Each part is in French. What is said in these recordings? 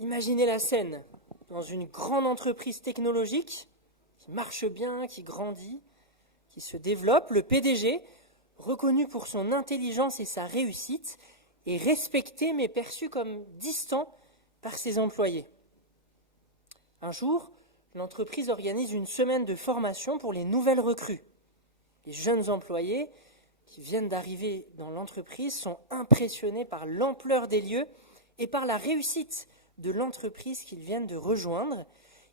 Imaginez la scène dans une grande entreprise technologique qui marche bien, qui grandit, qui se développe. Le PDG, reconnu pour son intelligence et sa réussite, est respecté mais perçu comme distant par ses employés. Un jour, l'entreprise organise une semaine de formation pour les nouvelles recrues. Les jeunes employés qui viennent d'arriver dans l'entreprise sont impressionnés par l'ampleur des lieux et par la réussite de l'entreprise qu'ils viennent de rejoindre.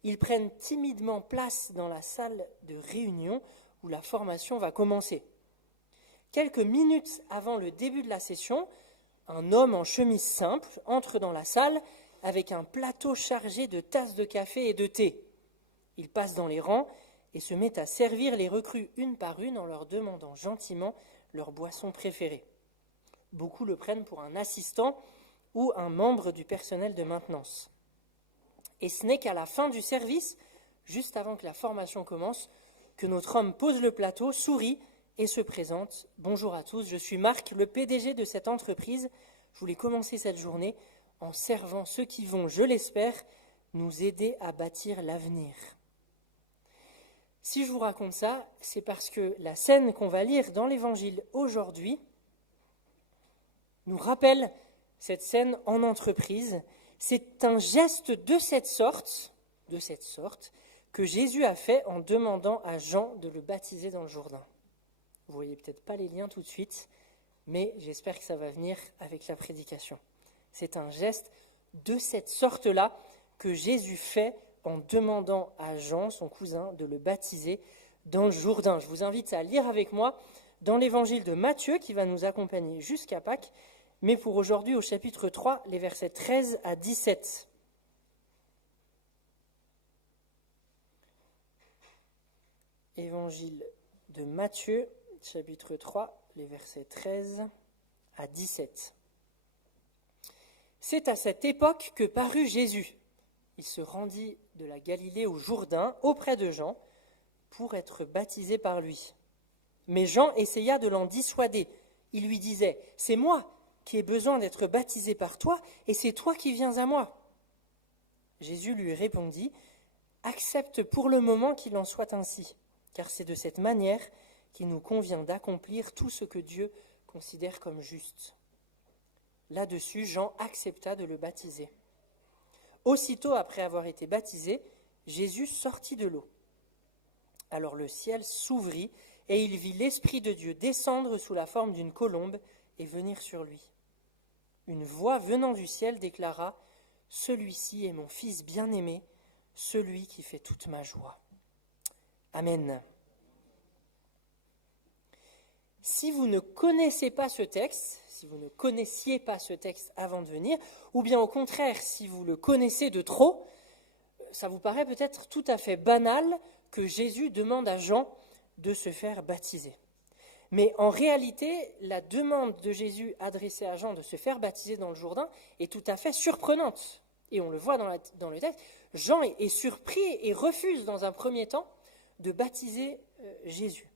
Ils prennent timidement place dans la salle de réunion où la formation va commencer. Quelques minutes avant le début de la session, un homme en chemise simple entre dans la salle avec un plateau chargé de tasses de café et de thé. Il passe dans les rangs et se met à servir les recrues une par une en leur demandant gentiment leur boisson préférée. Beaucoup le prennent pour un assistant ou un membre du personnel de maintenance. Et ce n'est qu'à la fin du service, juste avant que la formation commence, que notre homme pose le plateau, sourit et se présente. « Bonjour à tous, je suis Marc, le PDG de cette entreprise. Je voulais commencer cette journée en servant ceux qui vont, je l'espère, nous aider à bâtir l'avenir. » Si je vous raconte ça, c'est parce que la scène qu'on va lire dans l'Évangile aujourd'hui nous rappelle cette scène en entreprise. C'est un geste de cette sorte, que Jésus a fait en demandant à Jean de le baptiser dans le Jourdain. Vous voyez peut-être pas les liens tout de suite, mais j'espère que ça va venir avec la prédication. C'est un geste de cette sorte-là que Jésus fait en demandant à Jean, son cousin, de le baptiser dans le Jourdain. Je vous invite à lire avec moi dans l'évangile de Matthieu, qui va nous accompagner jusqu'à Pâques, mais pour aujourd'hui au chapitre 3, les versets 13 à 17. Évangile de Matthieu, chapitre 3, les versets 13 à 17. C'est à cette époque que parut Jésus. Il se rendit de la Galilée au Jourdain, auprès de Jean, pour être baptisé par lui. Mais Jean essaya de l'en dissuader. Il lui disait « C'est moi qui ai besoin d'être baptisé par toi, et c'est toi qui viens à moi. » Jésus lui répondit « Accepte pour le moment qu'il en soit ainsi, car c'est de cette manière qu'il nous convient d'accomplir tout ce que Dieu considère comme juste. » Là-dessus, Jean accepta de le baptiser. Aussitôt après avoir été baptisé, Jésus sortit de l'eau. Alors le ciel s'ouvrit et il vit l'Esprit de Dieu descendre sous la forme d'une colombe et venir sur lui. Une voix venant du ciel déclara « Celui-ci est mon Fils bien-aimé, celui qui fait toute ma joie. » Amen. Si vous ne connaissez pas ce texte, si vous ne connaissiez pas ce texte avant de venir, ou bien au contraire, si vous le connaissez de trop, ça vous paraît peut-être tout à fait banal que Jésus demande à Jean de se faire baptiser. Mais en réalité, la demande de Jésus adressée à Jean de se faire baptiser dans le Jourdain est tout à fait surprenante. Et on le voit dans le texte, Jean est surpris et refuse dans un premier temps de baptiser Jésus.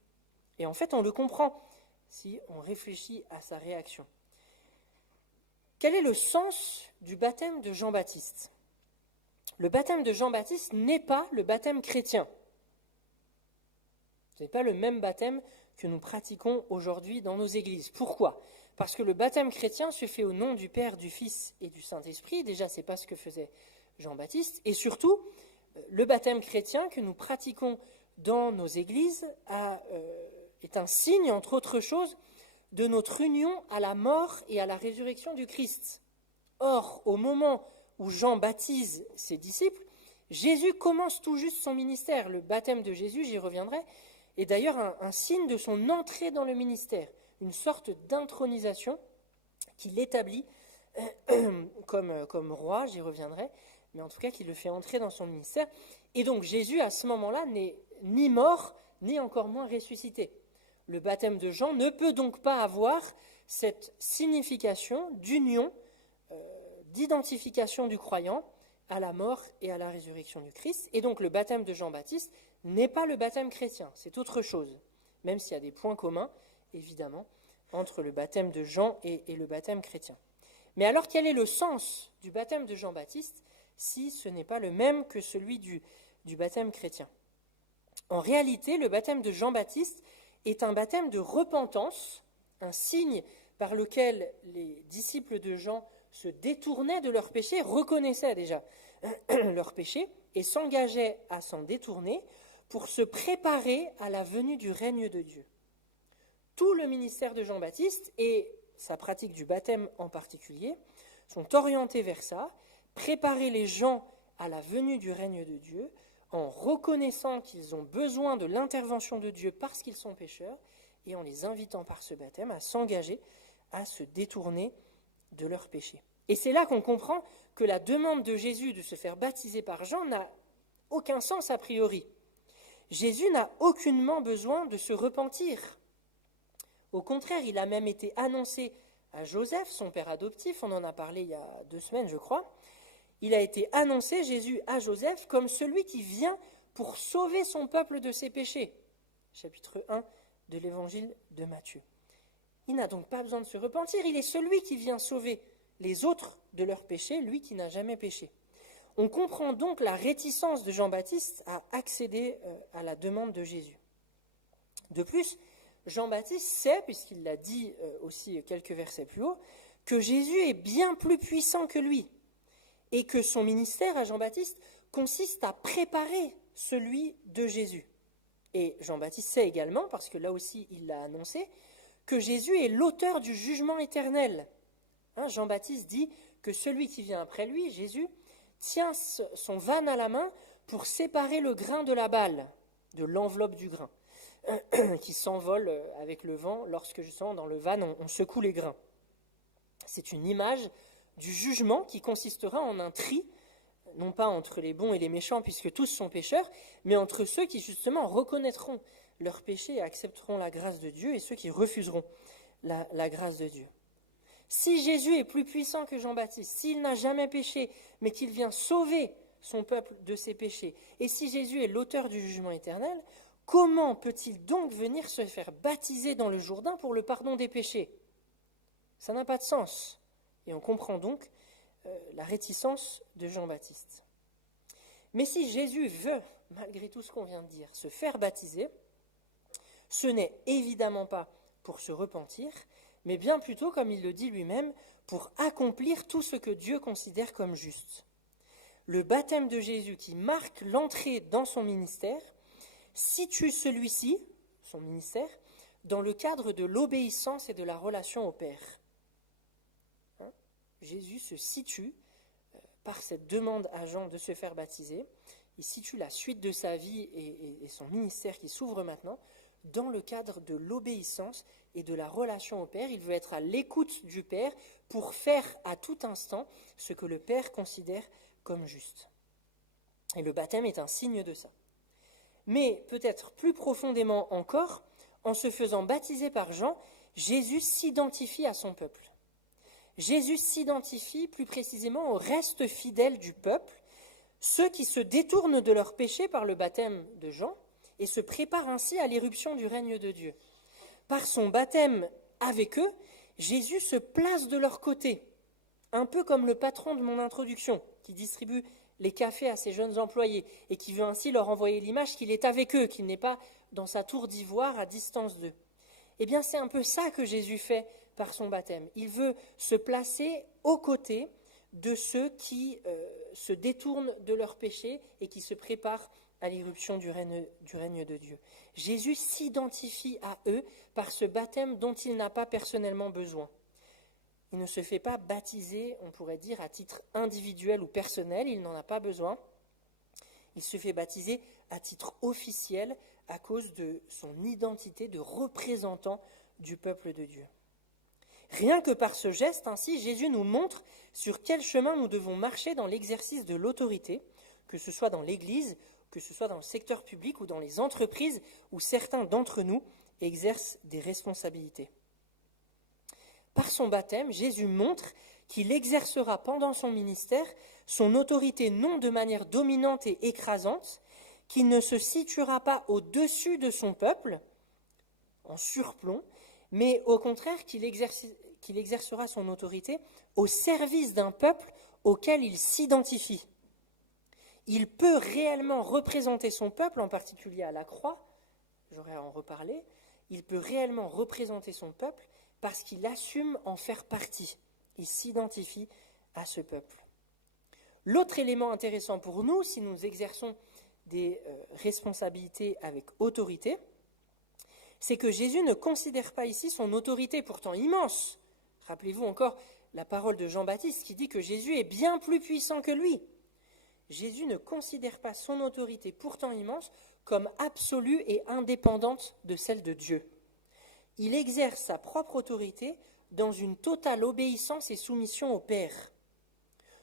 Et en fait, on le comprend si on réfléchit à sa réaction. Quel est le sens du baptême de Jean-Baptiste ? Le baptême de Jean-Baptiste n'est pas le baptême chrétien. Ce n'est pas le même baptême que nous pratiquons aujourd'hui dans nos églises. Pourquoi ? Parce que le baptême chrétien se fait au nom du Père, du Fils et du Saint-Esprit. Déjà, ce n'est pas ce que faisait Jean-Baptiste. Et surtout, le baptême chrétien que nous pratiquons dans nos églises est un signe, entre autres choses, de notre union à la mort et à la résurrection du Christ. Or, au moment où Jean baptise ses disciples, Jésus commence tout juste son ministère. Le baptême de Jésus, j'y reviendrai, est d'ailleurs un signe de son entrée dans le ministère, une sorte d'intronisation qui l'établit comme roi, j'y reviendrai, mais en tout cas qui le fait entrer dans son ministère. Et donc Jésus, à ce moment-là, n'est ni mort, ni encore moins ressuscité. Le baptême de Jean ne peut donc pas avoir cette signification d'union, d'identification du croyant à la mort et à la résurrection du Christ. Et donc le baptême de Jean-Baptiste n'est pas le baptême chrétien, c'est autre chose, même s'il y a des points communs, évidemment, entre le baptême de Jean et le baptême chrétien. Mais alors quel est le sens du baptême de Jean-Baptiste ? si ce n'est pas le même que celui du baptême chrétien. En réalité, le baptême de Jean-Baptiste est un baptême de repentance, un signe par lequel les disciples de Jean se détournaient de leurs péchés, reconnaissaient déjà leurs péchés et s'engageaient à s'en détourner pour se préparer à la venue du règne de Dieu. Tout le ministère de Jean-Baptiste et sa pratique du baptême en particulier sont orientés vers ça, préparer les gens à la venue du règne de Dieu en reconnaissant qu'ils ont besoin de l'intervention de Dieu parce qu'ils sont pécheurs et en les invitant par ce baptême à s'engager à se détourner de leurs péchés. Et c'est là qu'on comprend que la demande de Jésus de se faire baptiser par Jean n'a aucun sens a priori. Jésus n'a aucunement besoin de se repentir. Au contraire, il a même été annoncé à Joseph, son père adoptif, on en a parlé il y a 2 semaines je crois, il a été annoncé, Jésus, à Joseph comme celui qui vient pour sauver son peuple de ses péchés. Chapitre 1 de l'évangile de Matthieu. Il n'a donc pas besoin de se repentir, il est celui qui vient sauver les autres de leurs péchés, lui qui n'a jamais péché. On comprend donc la réticence de Jean-Baptiste à accéder à la demande de Jésus. De plus, Jean-Baptiste sait, puisqu'il l'a dit aussi quelques versets plus haut, que Jésus est bien plus puissant que lui et que son ministère à Jean-Baptiste consiste à préparer celui de Jésus. Et Jean-Baptiste sait également, parce que là aussi il l'a annoncé, que Jésus est l'auteur du jugement éternel. Jean-Baptiste dit que celui qui vient après lui, Jésus, tient son vanne à la main pour séparer le grain de la balle, de l'enveloppe du grain, qui s'envole avec le vent lorsque justement dans le van on secoue les grains. C'est une image du jugement qui consistera en un tri, non pas entre les bons et les méchants puisque tous sont pécheurs, mais entre ceux qui justement reconnaîtront leurs péchés et accepteront la grâce de Dieu et ceux qui refuseront la grâce de Dieu. Si Jésus est plus puissant que Jean-Baptiste, s'il n'a jamais péché, mais qu'il vient sauver son peuple de ses péchés, et si Jésus est l'auteur du jugement éternel, comment peut-il donc venir se faire baptiser dans le Jourdain pour le pardon des péchés ? Ça n'a pas de sens. Et on comprend donc la réticence de Jean-Baptiste. Mais si Jésus veut, malgré tout ce qu'on vient de dire, se faire baptiser, ce n'est évidemment pas pour se repentir, mais bien plutôt, comme il le dit lui-même, pour accomplir tout ce que Dieu considère comme juste. Le baptême de Jésus qui marque l'entrée dans son ministère situe celui-ci, son ministère, dans le cadre de l'obéissance et de la relation au Père. Jésus se situe, par cette demande à Jean de se faire baptiser, il situe la suite de sa vie et son ministère qui s'ouvre maintenant dans le cadre de l'obéissance et de la relation au Père. Il veut être à l'écoute du Père pour faire à tout instant ce que le Père considère comme juste. Et le baptême est un signe de ça. Mais peut-être plus profondément encore, en se faisant baptiser par Jean, Jésus s'identifie à son peuple. Jésus s'identifie plus précisément au reste fidèle du peuple, ceux qui se détournent de leurs péchés par le baptême de Jean et se préparent ainsi à l'irruption du règne de Dieu. Par son baptême avec eux, Jésus se place de leur côté, un peu comme le patron de mon introduction, qui distribue les cafés à ses jeunes employés et qui veut ainsi leur envoyer l'image qu'il est avec eux, qu'il n'est pas dans sa tour d'ivoire à distance d'eux. Eh bien, c'est un peu ça que Jésus fait par son baptême. Il veut se placer aux côtés de ceux qui se détournent de leurs péchés et qui se préparent à l'irruption du règne de Dieu. Jésus s'identifie à eux par ce baptême dont il n'a pas personnellement besoin. Il ne se fait pas baptiser, on pourrait dire, à titre individuel ou personnel, il n'en a pas besoin. Il se fait baptiser à titre officiel à cause de son identité de représentant du peuple de Dieu. Rien que par ce geste, ainsi, Jésus nous montre sur quel chemin nous devons marcher dans l'exercice de l'autorité, que ce soit dans l'Église, que ce soit dans le secteur public ou dans les entreprises où certains d'entre nous exercent des responsabilités. Par son baptême, Jésus montre qu'il exercera pendant son ministère son autorité non de manière dominante et écrasante, qu'il ne se situera pas au-dessus de son peuple, en surplomb, mais au contraire qu'il exercera son autorité au service d'un peuple auquel il s'identifie. Il peut réellement représenter son peuple, en particulier à la croix, j'aurais à en reparler, il peut réellement représenter son peuple parce qu'il assume en faire partie. Il s'identifie à ce peuple. L'autre élément intéressant pour nous, si nous exerçons des responsabilités avec autorité, c'est que Jésus ne considère pas ici son autorité pourtant immense. Rappelez-vous encore la parole de Jean-Baptiste qui dit que Jésus est bien plus puissant que lui. Jésus ne considère pas son autorité pourtant immense comme absolue et indépendante de celle de Dieu. Il exerce sa propre autorité dans une totale obéissance et soumission au Père.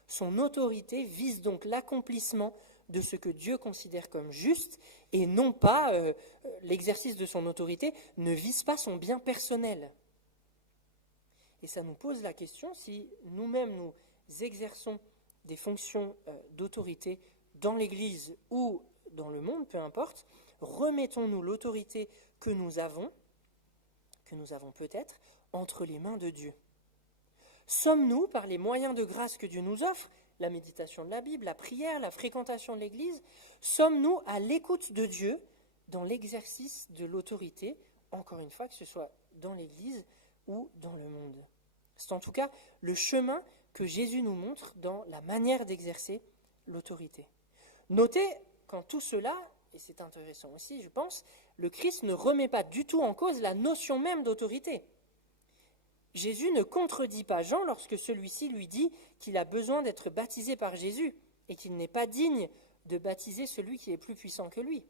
Son autorité vise donc l'accomplissement de ce que Dieu considère comme juste, et non pas, l'exercice de son autorité ne vise pas son bien personnel. Et ça nous pose la question, si nous-mêmes nous exerçons des fonctions d'autorité dans l'Église ou dans le monde, peu importe, remettons-nous l'autorité que nous avons peut-être, entre les mains de Dieu. Sommes-nous, par les moyens de grâce que Dieu nous offre, la méditation de la Bible, la prière, la fréquentation de l'Église, sommes-nous à l'écoute de Dieu dans l'exercice de l'autorité, encore une fois, que ce soit dans l'Église ou dans le monde? C'est en tout cas le chemin que Jésus nous montre dans la manière d'exercer l'autorité. Notez qu'en tout cela, et c'est intéressant aussi, je pense, le Christ ne remet pas du tout en cause la notion même d'autorité. Jésus ne contredit pas Jean lorsque celui-ci lui dit qu'il a besoin d'être baptisé par Jésus et qu'il n'est pas digne de baptiser celui qui est plus puissant que lui.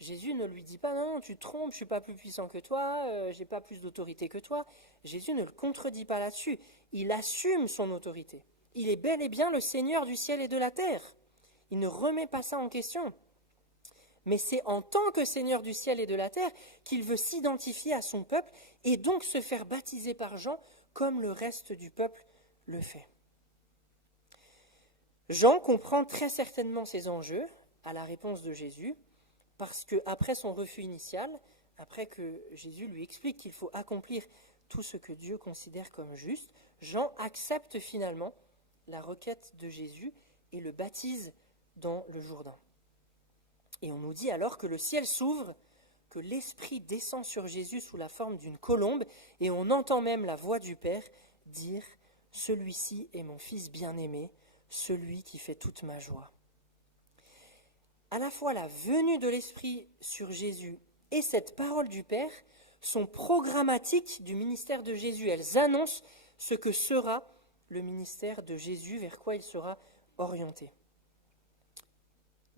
Jésus ne lui dit pas « Non, tu te trompes, je ne suis pas plus puissant que toi, je n'ai pas plus d'autorité que toi ». Jésus ne le contredit pas là-dessus. Il assume son autorité. Il est bel et bien le Seigneur du ciel et de la terre. Il ne remet pas ça en question. Mais c'est en tant que Seigneur du ciel et de la terre qu'il veut s'identifier à son peuple et donc se faire baptiser par Jean comme le reste du peuple le fait. Jean comprend très certainement ces enjeux à la réponse de Jésus, parce qu'après son refus initial, après que Jésus lui explique qu'il faut accomplir tout ce que Dieu considère comme juste, Jean accepte finalement la requête de Jésus et le baptise dans le Jourdain. Et on nous dit alors que le ciel s'ouvre, que l'Esprit descend sur Jésus sous la forme d'une colombe, et on entend même la voix du Père dire « Celui-ci est mon Fils bien-aimé, celui qui fait toute ma joie ». À la fois la venue de l'Esprit sur Jésus et cette parole du Père sont programmatiques du ministère de Jésus. Elles annoncent ce que sera le ministère de Jésus, vers quoi il sera orienté.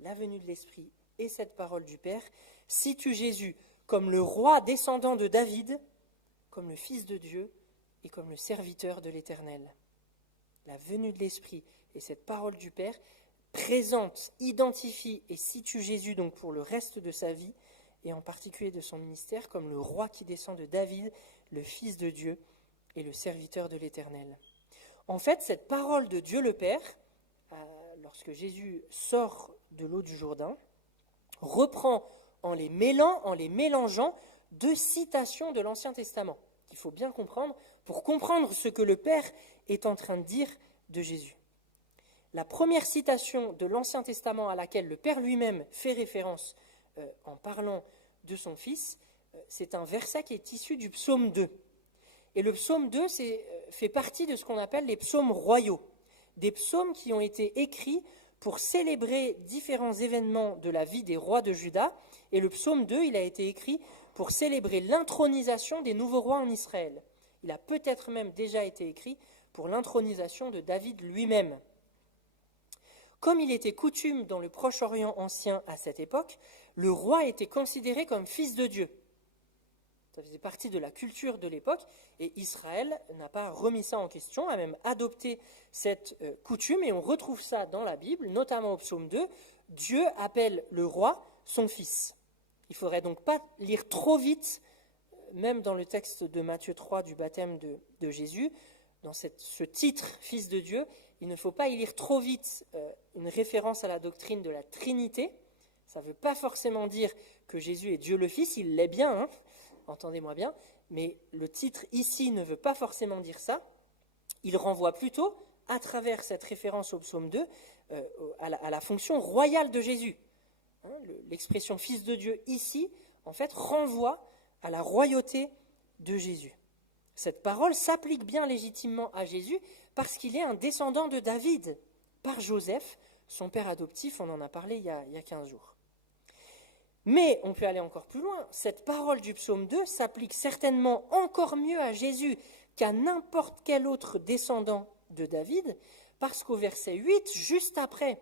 La venue de l'Esprit et cette parole du Père situent Jésus comme le roi descendant de David, comme le Fils de Dieu et comme le serviteur de l'Éternel. La venue de l'Esprit et cette parole du Père présentent, identifient et situent Jésus donc pour le reste de sa vie et en particulier de son ministère comme le roi qui descend de David, le Fils de Dieu et le serviteur de l'Éternel. En fait, cette parole de Dieu le Père, lorsque Jésus sort de l'eau du Jourdain, reprend en les mélangeant deux citations de l'Ancien Testament, qu'il faut bien comprendre pour comprendre ce que le Père est en train de dire de Jésus. La première citation de l'Ancien Testament à laquelle le Père lui-même fait référence en parlant de son Fils, c'est un verset qui est issu du psaume 2. Et le psaume 2 fait partie de ce qu'on appelle les psaumes royaux, des psaumes qui ont été écrits pour célébrer différents événements de la vie des rois de Juda. Et le psaume 2, il a été écrit pour célébrer l'intronisation des nouveaux rois en Israël. Il a peut-être même déjà été écrit pour l'intronisation de David lui-même. Comme il était coutume dans le Proche-Orient ancien à cette époque, le roi était considéré comme fils de Dieu. Ça faisait partie de la culture de l'époque, et Israël n'a pas remis ça en question, a même adopté cette coutume, et on retrouve ça dans la Bible, notamment au psaume 2, Dieu appelle le roi son fils. Il ne faudrait donc pas lire trop vite, même dans le texte de Matthieu 3 du baptême de Jésus, dans ce titre « Fils de Dieu », il ne faut pas y lire trop vite une référence à la doctrine de la Trinité. Ça ne veut pas forcément dire que Jésus est Dieu le Fils, il l'est bien, hein, entendez-moi bien, mais le titre ici ne veut pas forcément dire ça. Il renvoie plutôt à travers cette référence au psaume 2, à la fonction royale de Jésus. L'expression Fils de Dieu ici, en fait, renvoie à la royauté de Jésus. Cette parole s'applique bien légitimement à Jésus parce qu'il est un descendant de David, par Joseph, son père adoptif, on en a parlé il y a 15 jours. Mais on peut aller encore plus loin, cette parole du psaume 2 s'applique certainement encore mieux à Jésus qu'à n'importe quel autre descendant de David, parce qu'au verset 8, juste après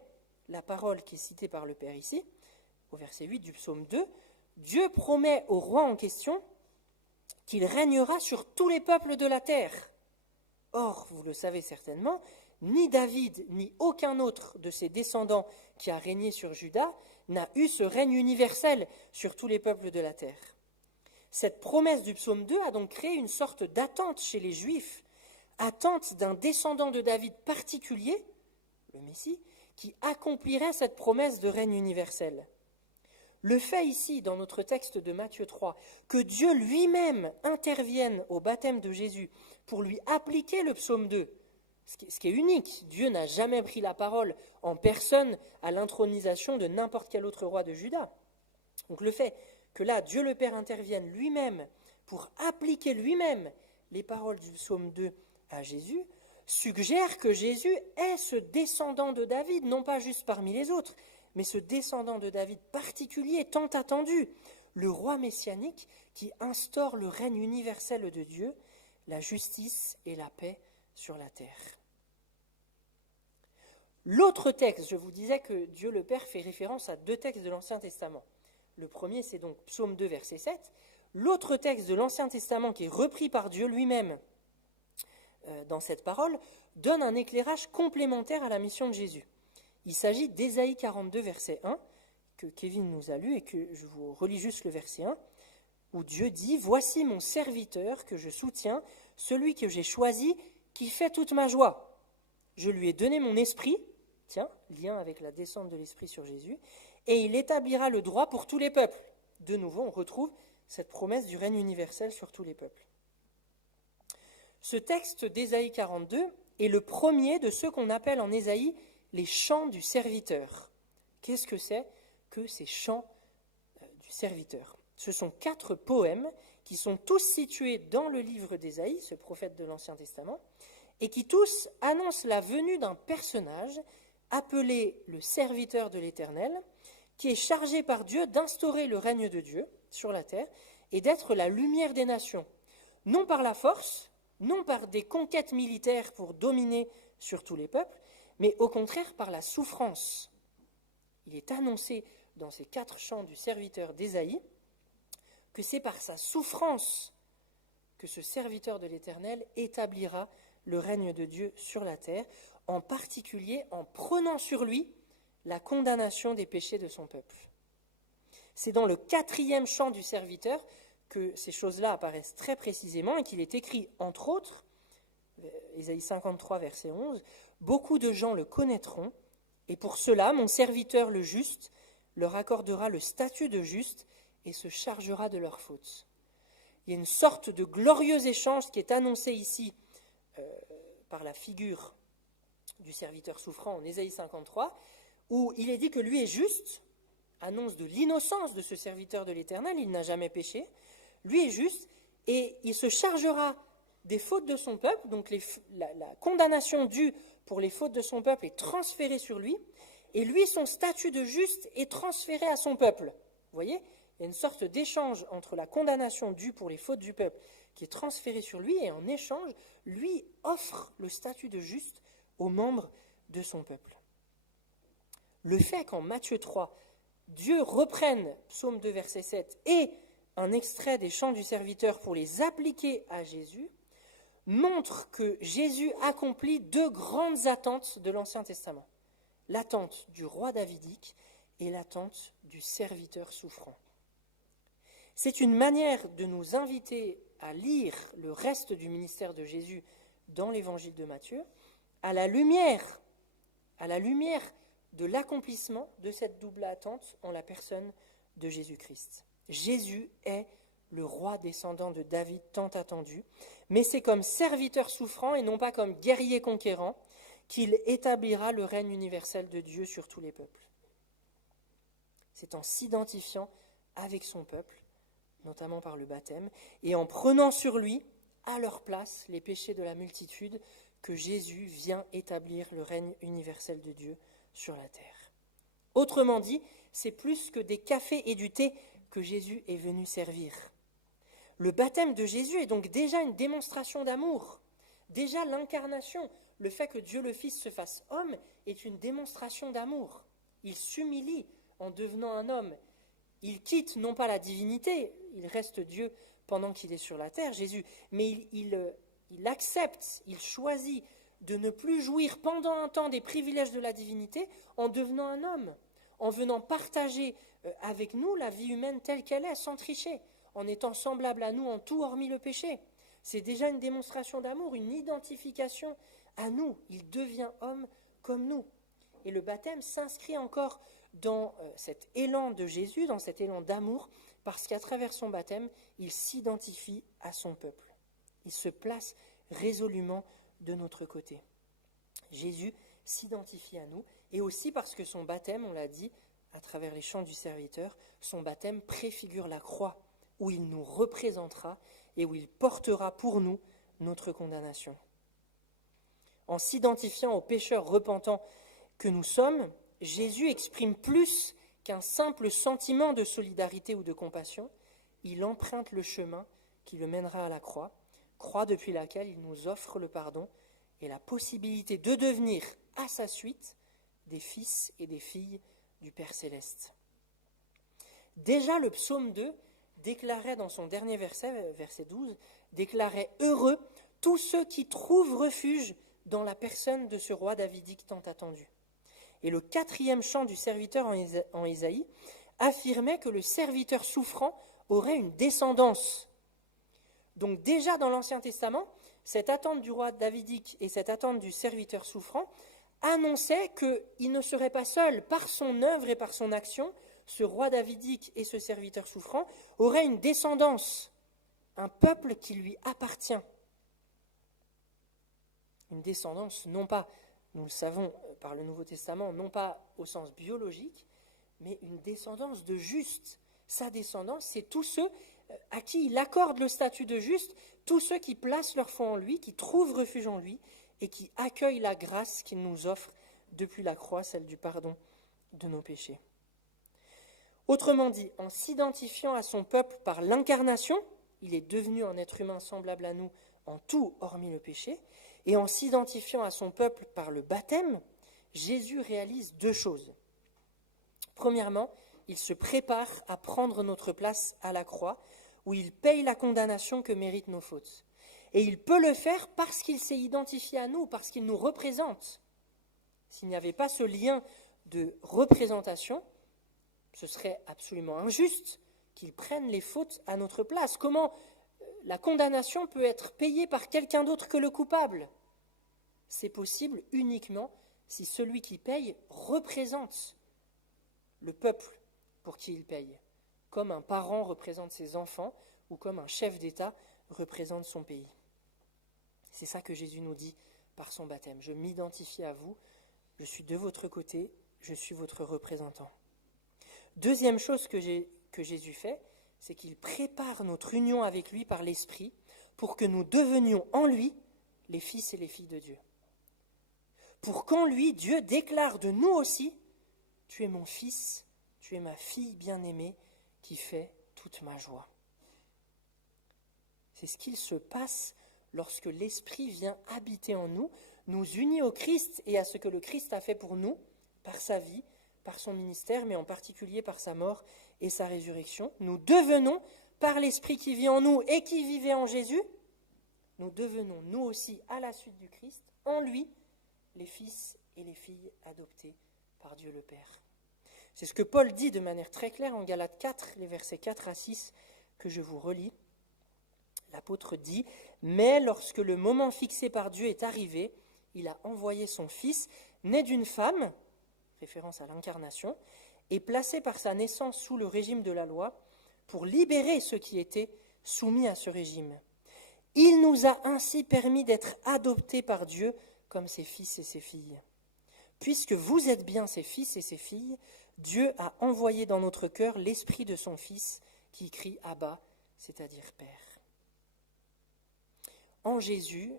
la parole qui est citée par le Père ici, au verset 8 du psaume 2, Dieu promet au roi en question qu'il régnera sur tous les peuples de la terre. Or, vous le savez certainement, ni David, ni aucun autre de ses descendants qui a régné sur Juda n'a eu ce règne universel sur tous les peuples de la terre. Cette promesse du psaume 2 a donc créé une sorte d'attente chez les Juifs, attente d'un descendant de David particulier, le Messie, qui accomplirait cette promesse de règne universel. Le fait ici, dans notre texte de Matthieu 3, que Dieu lui-même intervienne au baptême de Jésus pour lui appliquer le psaume 2, ce qui est unique, Dieu n'a jamais pris la parole en personne à l'intronisation de n'importe quel autre roi de Juda. Donc le fait que là, Dieu le Père intervienne lui-même pour appliquer lui-même les paroles du psaume 2 à Jésus, suggère que Jésus est ce descendant de David, non pas juste parmi les autres, mais ce descendant de David particulier, tant attendu, le roi messianique qui instaure le règne universel de Dieu, la justice et la paix sur la terre. L'autre texte, je vous disais que Dieu le Père fait référence à 2 textes de l'Ancien Testament. Le premier, c'est donc Psaume 2, verset 7. L'autre texte de l'Ancien Testament, qui est repris par Dieu lui-même dans cette parole, donne un éclairage complémentaire à la mission de Jésus. Il s'agit d'Ésaïe 42, verset 1, que Kevin nous a lu et que je vous relis juste le verset 1, où Dieu dit « Voici mon serviteur que je soutiens, celui que j'ai choisi, qui fait toute ma joie. Je lui ai donné mon esprit, tiens, lien avec la descente de l'esprit sur Jésus, et il établira le droit pour tous les peuples. » De nouveau, on retrouve cette promesse du règne universel sur tous les peuples. Ce texte d'Ésaïe 42 est le premier de ceux qu'on appelle en Ésaïe les chants du serviteur. Qu'est-ce que c'est que ces chants du serviteur ? Ce sont 4 poèmes qui sont tous situés dans le livre d'Ésaïe, ce prophète de l'Ancien Testament, et qui tous annoncent la venue d'un personnage appelé le serviteur de l'Éternel, qui est chargé par Dieu d'instaurer le règne de Dieu sur la terre et d'être la lumière des nations, non par la force, non par des conquêtes militaires pour dominer sur tous les peuples, mais au contraire par la souffrance. Il est annoncé dans ces 4 chants du serviteur d'Ésaïe que c'est par sa souffrance que ce serviteur de l'Éternel établira le règne de Dieu sur la terre, en particulier en prenant sur lui la condamnation des péchés de son peuple. C'est dans le 4e chant du serviteur que ces choses-là apparaissent très précisément et qu'il est écrit, entre autres, Ésaïe 53, verset 11, « Beaucoup de gens le connaîtront, et pour cela, mon serviteur le juste leur accordera le statut de juste et se chargera de leurs fautes. » Il y a une sorte de glorieux échange qui est annoncé ici par la figure du serviteur souffrant en Ésaïe 53, où il est dit que lui est juste, annonce de l'innocence de ce serviteur de l'Éternel, il n'a jamais péché, lui est juste, et il se chargera des fautes de son peuple, donc la condamnation due pour les fautes de son peuple est transférée sur lui, et lui, son statut de juste est transféré à son peuple. Vous voyez ? Il y a une sorte d'échange entre la condamnation due pour les fautes du peuple qui est transférée sur lui, et en échange, lui offre le statut de juste aux membres de son peuple. Le fait qu'en Matthieu 3, Dieu reprenne Psaume 2, verset 7 et un extrait des chants du serviteur pour les appliquer à Jésus, montre que Jésus accomplit 2 grandes attentes de l'Ancien Testament. L'attente du roi davidique et l'attente du serviteur souffrant. C'est une manière de nous inviter à lire le reste du ministère de Jésus dans l'évangile de Matthieu, à la lumière de l'accomplissement de cette double attente en la personne de Jésus-Christ. Jésus est le roi descendant de David tant attendu, mais c'est comme serviteur souffrant et non pas comme guerrier conquérant qu'il établira le règne universel de Dieu sur tous les peuples. C'est en s'identifiant avec son peuple, notamment par le baptême, et en prenant sur lui, à leur place, les péchés de la multitude, que Jésus vient établir le règne universel de Dieu sur la terre. Autrement dit, c'est plus que des cafés et du thé que Jésus est venu servir. Le baptême de Jésus est donc déjà une démonstration d'amour. Déjà l'incarnation, le fait que Dieu le Fils se fasse homme, est une démonstration d'amour. Il s'humilie en devenant un homme. Il quitte non pas la divinité, il reste Dieu pendant qu'il est sur la terre, Jésus, mais il accepte, il choisit de ne plus jouir pendant un temps des privilèges de la divinité en devenant un homme, en venant partager avec nous la vie humaine telle qu'elle est, sans tricher, en étant semblable à nous en tout hormis le péché. C'est déjà une démonstration d'amour, une identification à nous. Il devient homme comme nous. Et le baptême s'inscrit encore dans cet élan de Jésus, dans cet élan d'amour, parce qu'à travers son baptême, il s'identifie à son peuple. Il se place résolument de notre côté. Jésus s'identifie à nous, et aussi parce que son baptême, on l'a dit à travers les chants du serviteur, son baptême préfigure la croix, où il nous représentera et où il portera pour nous notre condamnation. En s'identifiant aux pécheurs repentants que nous sommes, Jésus exprime plus qu'un simple sentiment de solidarité ou de compassion. Il emprunte le chemin qui le mènera à la croix, croix depuis laquelle il nous offre le pardon et la possibilité de devenir, à sa suite, des fils et des filles du Père céleste. Déjà le psaume 2 déclarait dans son dernier verset, verset 12, déclarait « Heureux tous ceux qui trouvent refuge dans la personne de ce roi davidique tant attendu ». Et le 4e chant du serviteur en Ésaïe affirmait que le serviteur souffrant aurait une descendance. Donc déjà dans l'Ancien Testament, cette attente du roi davidique et cette attente du serviteur souffrant annonçaient qu'il ne serait pas seul. Par son œuvre et par son action, ce roi davidique et ce serviteur souffrant auraient une descendance, un peuple qui lui appartient. Une descendance, non pas, nous le savons par le Nouveau Testament, non pas au sens biologique, mais une descendance de justes. Sa descendance, c'est tous ceux à qui il accorde le statut de juste, tous ceux qui placent leur foi en lui, qui trouvent refuge en lui et qui accueillent la grâce qu'il nous offre depuis la croix, celle du pardon de nos péchés. Autrement dit, en s'identifiant à son peuple par l'incarnation, il est devenu un être humain semblable à nous en tout hormis le péché, et en s'identifiant à son peuple par le baptême, Jésus réalise 2 choses. Premièrement, il se prépare à prendre notre place à la croix, où il paye la condamnation que méritent nos fautes. Et il peut le faire parce qu'il s'est identifié à nous, parce qu'il nous représente. S'il n'y avait pas ce lien de représentation, ce serait absolument injuste qu'il prenne les fautes à notre place. Comment la condamnation peut être payée par quelqu'un d'autre que le coupable? C'est possible uniquement si celui qui paye représente le peuple pour qui il paye, comme un parent représente ses enfants ou comme un chef d'État représente son pays. C'est ça que Jésus nous dit par son baptême. Je m'identifie à vous, je suis de votre côté, je suis votre représentant. Deuxième chose que Jésus fait, c'est qu'il prépare notre union avec lui par l'Esprit pour que nous devenions en lui les fils et les filles de Dieu. Pour qu'en lui, Dieu déclare de nous aussi « Tu es mon fils, tu es ma fille bien-aimée qui fait toute ma joie ». C'est ce qu'il se passe lorsque l'Esprit vient habiter en nous, nous unit au Christ et à ce que le Christ a fait pour nous, par sa vie, par son ministère, mais en particulier par sa mort et sa résurrection. Nous devenons, par l'Esprit qui vit en nous et qui vivait en Jésus, nous devenons, nous aussi, à la suite du Christ, en lui, les fils et les filles adoptés par Dieu le Père. C'est ce que Paul dit de manière très claire en Galates 4, les versets 4 à 6, que je vous relis. L'apôtre dit « Mais lorsque le moment fixé par Dieu est arrivé, il a envoyé son Fils, né d'une femme, référence à l'incarnation, et placé par sa naissance sous le régime de la loi, pour libérer ceux qui étaient soumis à ce régime. Il nous a ainsi permis d'être adoptés par Dieu comme ses fils et ses filles. Puisque vous êtes bien ses fils et ses filles, Dieu a envoyé dans notre cœur l'esprit de son Fils qui crie « Abba », c'est-à-dire « Père ». En Jésus,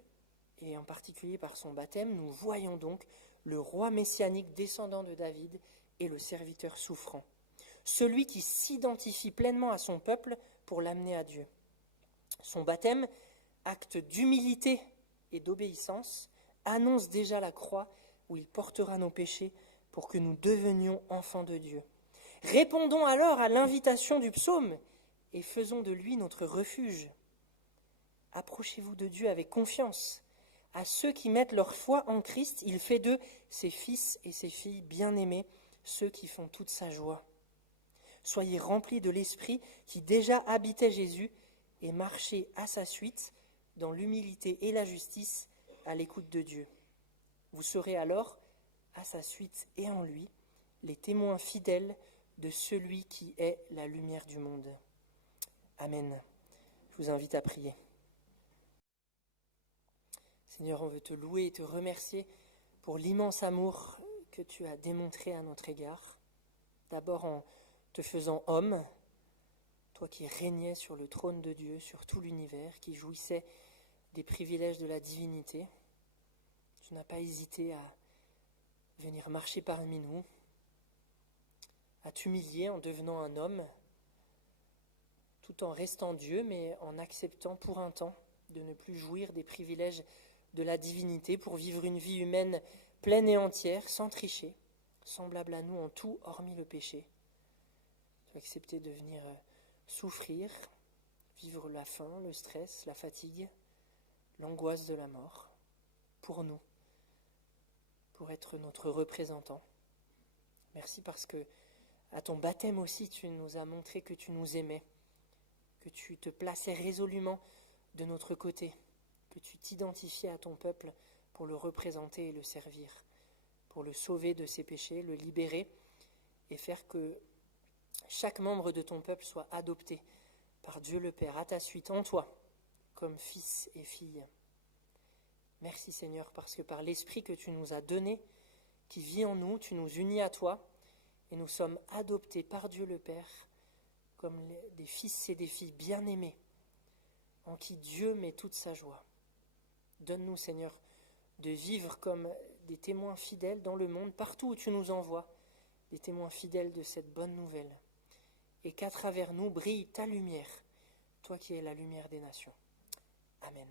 et en particulier par son baptême, nous voyons donc le roi messianique descendant de David et le serviteur souffrant, celui qui s'identifie pleinement à son peuple pour l'amener à Dieu. Son baptême, acte d'humilité et d'obéissance, annonce déjà la croix où il portera nos péchés pour que nous devenions enfants de Dieu. Répondons alors à l'invitation du psaume et faisons de lui notre refuge. Approchez-vous de Dieu avec confiance. À ceux qui mettent leur foi en Christ, il fait d'eux ses fils et ses filles bien-aimés, ceux qui font toute sa joie. Soyez remplis de l'Esprit qui déjà habitait Jésus et marchez à sa suite dans l'humilité et la justice à l'écoute de Dieu. Vous serez alors, à sa suite et en lui, les témoins fidèles de celui qui est la lumière du monde. Amen. Je vous invite à prier. Seigneur, on veut te louer et te remercier pour l'immense amour que tu as démontré à notre égard. D'abord en te faisant homme, toi qui régnais sur le trône de Dieu, sur tout l'univers, qui jouissais des privilèges de la divinité. Tu n'as pas hésité à venir marcher parmi nous, à t'humilier en devenant un homme, tout en restant Dieu, mais en acceptant pour un temps de ne plus jouir des privilèges de la divinité pour vivre une vie humaine pleine et entière, sans tricher, semblable à nous en tout, hormis le péché. Tu as accepté de venir souffrir, vivre la faim, le stress, la fatigue, l'angoisse de la mort, pour nous, pour être notre représentant. Merci parce que à ton baptême aussi, tu nous as montré que tu nous aimais, que tu te plaçais résolument de notre côté, que tu t'identifiais à ton peuple pour le représenter et le servir, pour le sauver de ses péchés, le libérer et faire que chaque membre de ton peuple soit adopté par Dieu le Père à ta suite, en toi, comme fils et fille. Merci Seigneur, parce que par l'Esprit que tu nous as donné, qui vit en nous, tu nous unis à toi, et nous sommes adoptés par Dieu le Père comme des fils et des filles bien-aimés, en qui Dieu met toute sa joie. Donne-nous, Seigneur, de vivre comme des témoins fidèles dans le monde, partout où tu nous envoies, des témoins fidèles de cette bonne nouvelle, et qu'à travers nous brille ta lumière, toi qui es la lumière des nations. Amen.